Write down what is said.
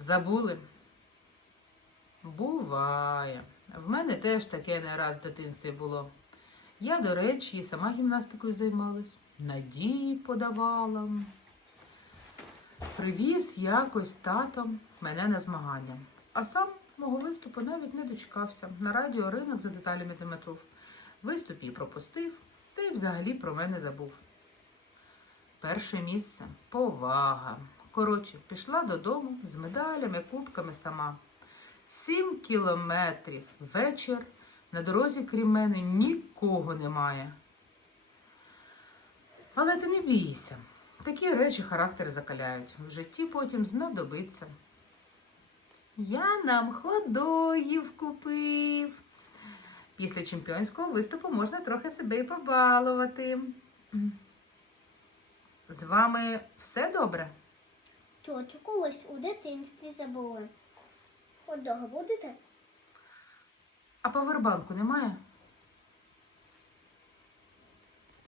Забули? Буває. В мене теж таке не раз в дитинстві було. Я, до речі, і сама гімнастикою займалась, надії подавала. Привіз якось татом мене на змагання. А сам мого виступу навіть не дочекався. На радіо ринок за деталями Дмитров. Виступ її пропустив, та й взагалі про мене забув. Перше місце повага. Коротше, пішла додому з медалями, кубками сама. Сім кілометрів вечір. На дорозі, крім мене, нікого немає. Але ти не бійся. Такі речі характер закаляють. В житті потім знадобиться. Я нам ходоїв купив. Після чемпіонського виступу можна трохи себе і побалувати. З вами все добре? Тьотю колись у дитинстві забули. Одного будете? А павербанку немає?